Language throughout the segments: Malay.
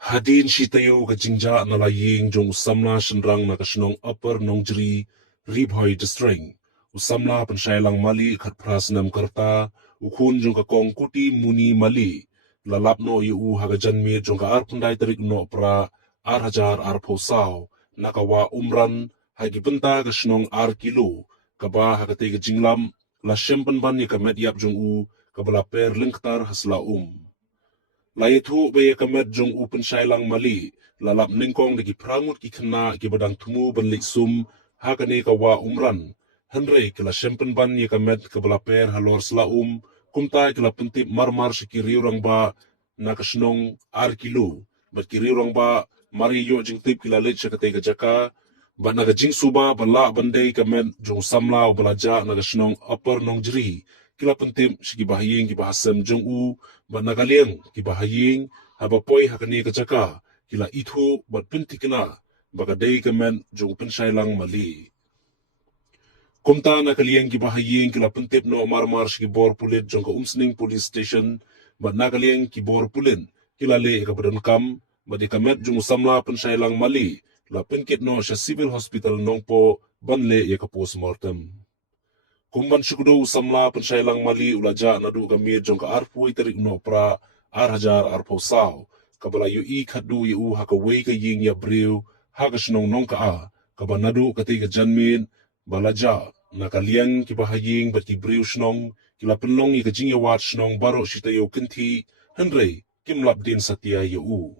Hadin si tayo ka jingja na laying jong usamla shenrang na kasinong upper nongjri ribhoy distreng. Usamla pensyailang mali kat prasnam karta ukun jong ka kong kuti muni mali. Lalap no iu haga janmi jong ka ar pandai tarik no pra ar hajar ar posao. Nakawa umran hagi benta kasinong ar kilo. Kaba haga tega jinglam la shempan ban ka met yap jong u kabala per lingktar hasla Layathu baya kamet jong upen shailang mali, lalap ningkong dagi prangut ki kena ki badang tumu banlik sum, hakane kawa umran. Henry kila shempen ban ye kamet kabala per halor sla kumta kila pentip marmar shikiri orang ba nakasnong ar kilo. Bat kiri orang ba mari yo jing tip kila lit shakate jaka, bat naga jing suba bala bandai kamet jong samla o balaja nakasnong upper nong jeri. Kila pentim sigi bahaying ki bahasem jong bat nagaliang ki bahaying habapoi hakani kajaka kila ithu bat pentikna bagadai kemen jong pensailang mali. Kumta nakaliang ki bahaying kila pentip no marmar sigi bor pulit jong ka umsning police station bat nagaliang ki bor pulin kila le ka badan kam bat ikamet jong samla pensailang mali la penkit no sya civil hospital nongpo banle ya ka postmortem. Kumban syukudo samla pensailang mali ulaja nadu gamir jong ka arpui terik no pra ar hajar arpo sao kabala yu i khadu yu haka wei ka ying ya briu haka shnong nong ka a kaba nadu katiga janmin balaja nakaliang ki bahaying bat ki briu shnong kila penlong i ka jing ya wat shnong baro shita yu kinti henry kim labdin satya yu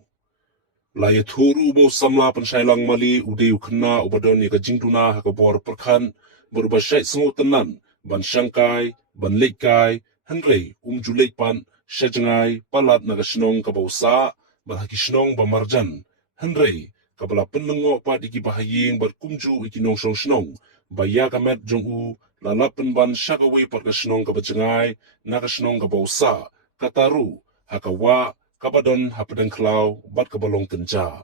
Laya thuru bo samla pensailang mali udeu kena ubadon ka jingtuna haka bor perkhan berubah syait sengut tenan ban syangkai ban lekai henry julek pan syajengai palat naga shnong kabausa ban haki shnong bamarjan henry kabala penlengo pa diki bahaying bar kumju iki nong shnong baya kamet jongu lalapen ban syakawai pat ka shnong kabajengai naga shnong kabausa kataru haka wa kabadon hapadang klau bat kabalong kenja